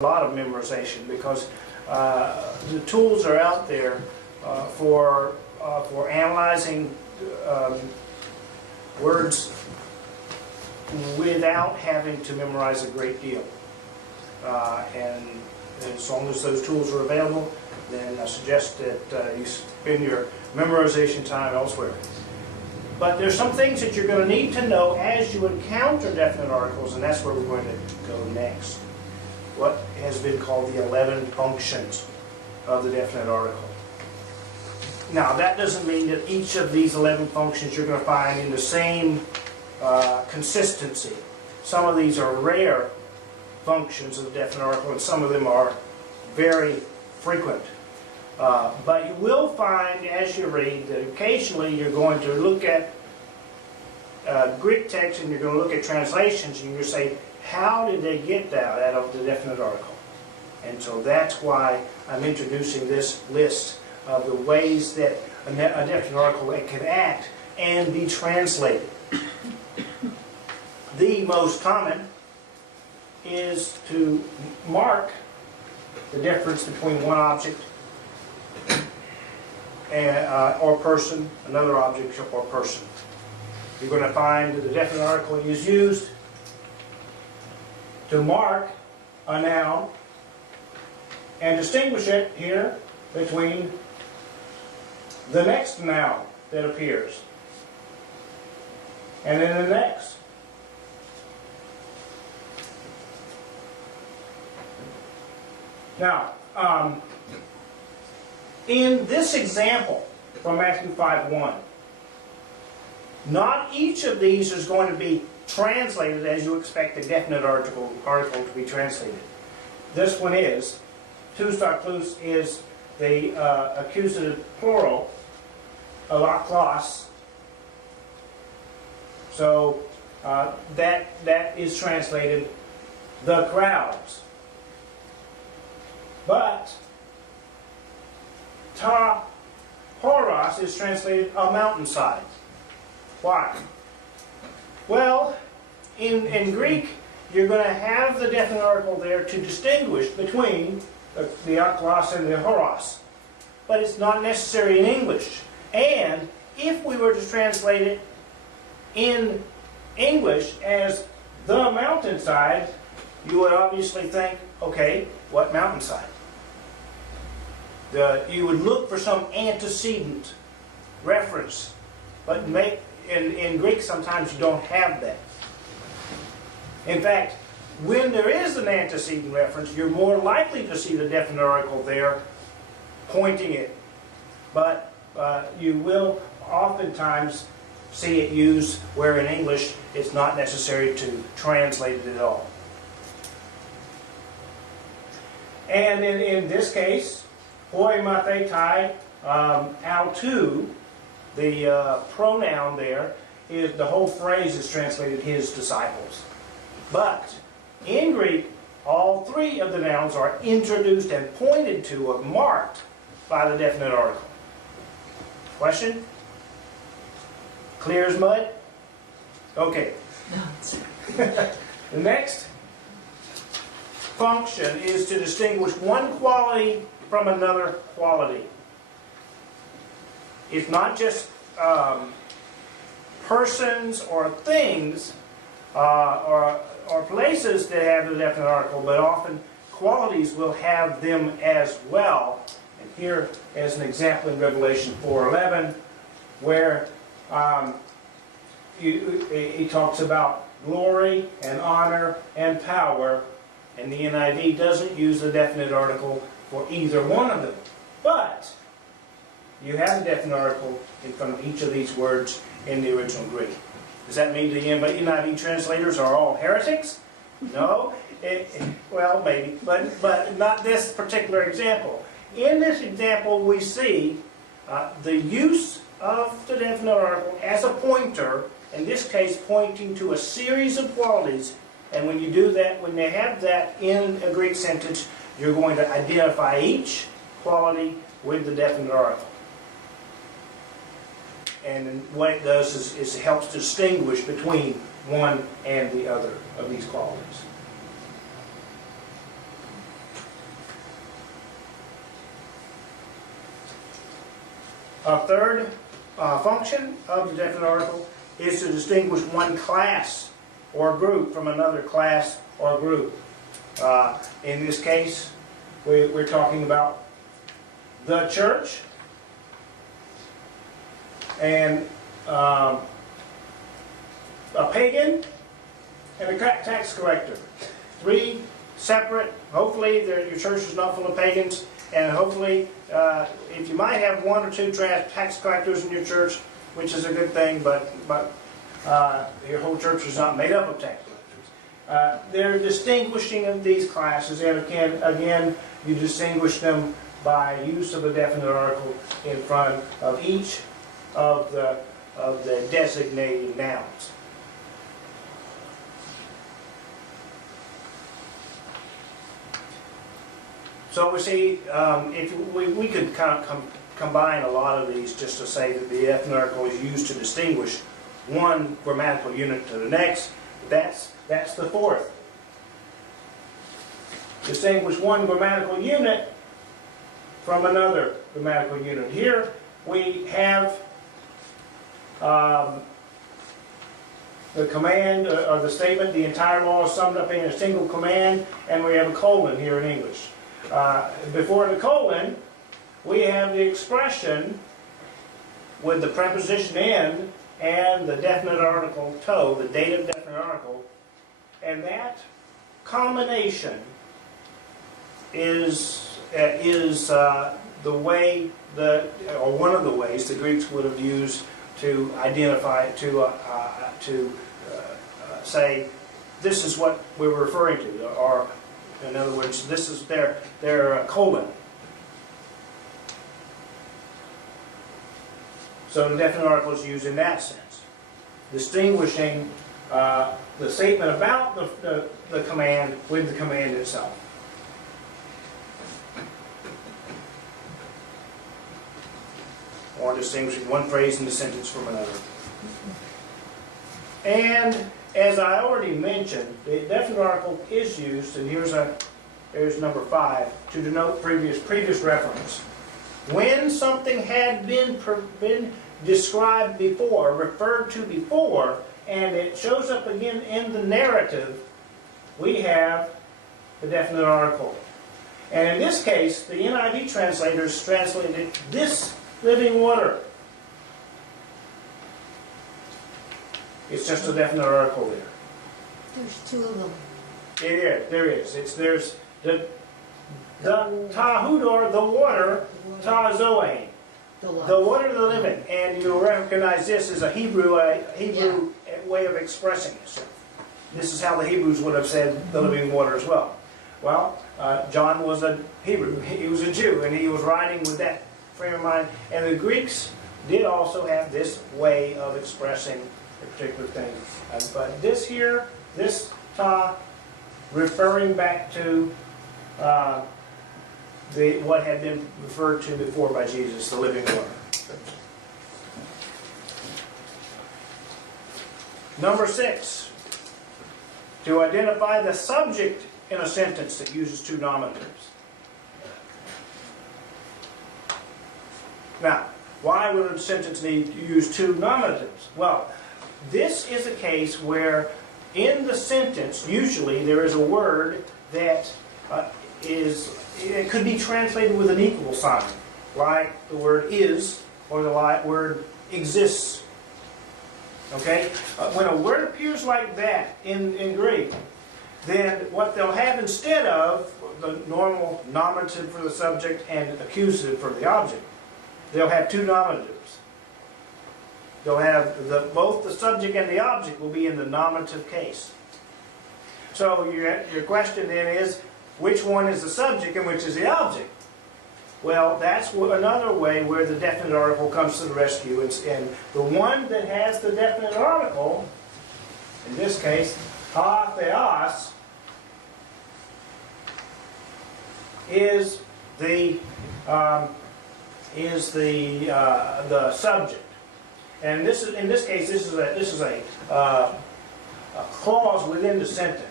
A lot of memorization because the tools are out there for analyzing words without having to memorize a great deal. And as long as those tools are available, then I suggest that you spend your memorization time elsewhere. But there's some things that you're going to need to know as you encounter definite articles, and that's where we're going to go next. What has been called the 11 functions of the definite article. Now, that doesn't mean that each of these 11 functions you're going to find in the same consistency. Some of these are rare functions of the definite article, and some of them are very frequent. But you will find, as you read, that occasionally you're going to look at Greek text and you're going to look at translations and you're going to say, how did they get that out of the definite article? And so that's why I'm introducing this list of the ways that a definite article can act and be translated. The most common is to mark the difference between one object or person, another object or person. You're going to find that the definite article is used to mark a noun and distinguish it here between the next noun that appears and then the next. Now, in this example from Matthew 5:1, not each of these is going to be translated as you expect a definite article to be translated. This one is. Tous plus is the accusative plural of aklos. So that is translated the crowds. But ta horos is translated a mountainside. Why? Well, in Greek, you're going to have the definite article there to distinguish between the aklos and the horos. But it's not necessary in English. And if we were to translate it in English as the mountainside, you would obviously think, okay, what mountainside? You would look for some antecedent reference. But in Greek, sometimes you don't have that. In fact, when there is an antecedent reference, you're more likely to see the definite article there pointing it. But you will oftentimes see it used where in English it's not necessary to translate it at all. And in this case, hoi mathetai autou, the pronoun there, is the whole phrase is translated his disciples. But in Greek, all three of the nouns are introduced and pointed to or marked by the definite article. Question? Clear as mud? Okay. The next function is to distinguish one quality from another quality. It's not just persons or things or places that have the definite article, but often qualities will have them as well. And here is an example in Revelation 4:11, where he talks about glory and honor and power, and the NIV doesn't use the definite article for either one of them. But you have a definite article in front of each of these words in the original Greek. Does that mean the NIV translators are all heretics? No? Well, maybe, but not this particular example. In this example, we see the use of the definite article as a pointer, in this case pointing to a series of qualities. And when you do that, when they have that in a Greek sentence, you're going to identify each quality with the definite article. And what it does is it helps to distinguish between one and the other of these qualities. A third function of the definite article is to distinguish one class or group from another class or group. In this case, we're talking about the church and a pagan and a tax collector. Three separate, hopefully your church is not full of pagans, and hopefully if you might have one or two tax collectors in your church, which is a good thing, but your whole church is not made up of tax collectors. They're distinguishing of these classes, and again, you distinguish them by use of a definite article in front of each of the designated nouns. So we see, if we could kind of combine a lot of these just to say that the definite article is used to distinguish one grammatical unit to the next. That's the fourth. Distinguish one grammatical unit from another grammatical unit. Here we have the command or the statement, the entire law is summed up in a single command, and we have a colon here in English. Before the colon, we have the expression with the preposition in and the definite article to, the dative definite article, and that combination is the way or one of the ways the Greeks would have used to identify, to say, this is what we're referring to, or in other words, this is their colon. So the definite article is used in that sense, distinguishing the statement about the command with the command itself. Or distinguishing one phrase in the sentence from another. And as I already mentioned, the definite article is used, and here's number 5, to denote previous reference. When something had been described before, referred to before, and it shows up again in the narrative, we have the definite article. And in this case, the NIV translators translated this living water. It's just a definite article there. There's two of them. There is. There's the tahudor, the water, ta zoe, the water of the living. And you'll recognize this as a Hebrew way of expressing it. This is how the Hebrews would have said the living water as well. Well, John was a Hebrew. He was a Jew, and he was writing with that frame of mind. And the Greeks did also have this way of expressing a particular thing. But this here, this ta, referring back to what had been referred to before by Jesus, the living water. Number 6, to identify the subject in a sentence that uses two nominatives. Now, why would a sentence need to use two nominatives? Well, this is a case where in the sentence, usually there is a word that it could be translated with an equal sign, like the word is or the word exists. Okay? When a word appears like that in Greek, then what they'll have instead of the normal nominative for the subject and accusative for the object, they'll have two nominatives. They'll have both the subject and the object will be in the nominative case. So your question then is, which one is the subject and which is the object? Well, that's another way where the definite article comes to the rescue. And the one that has the definite article, in this case, ha theos, is the subject. And in this case, this is a clause within the sentence.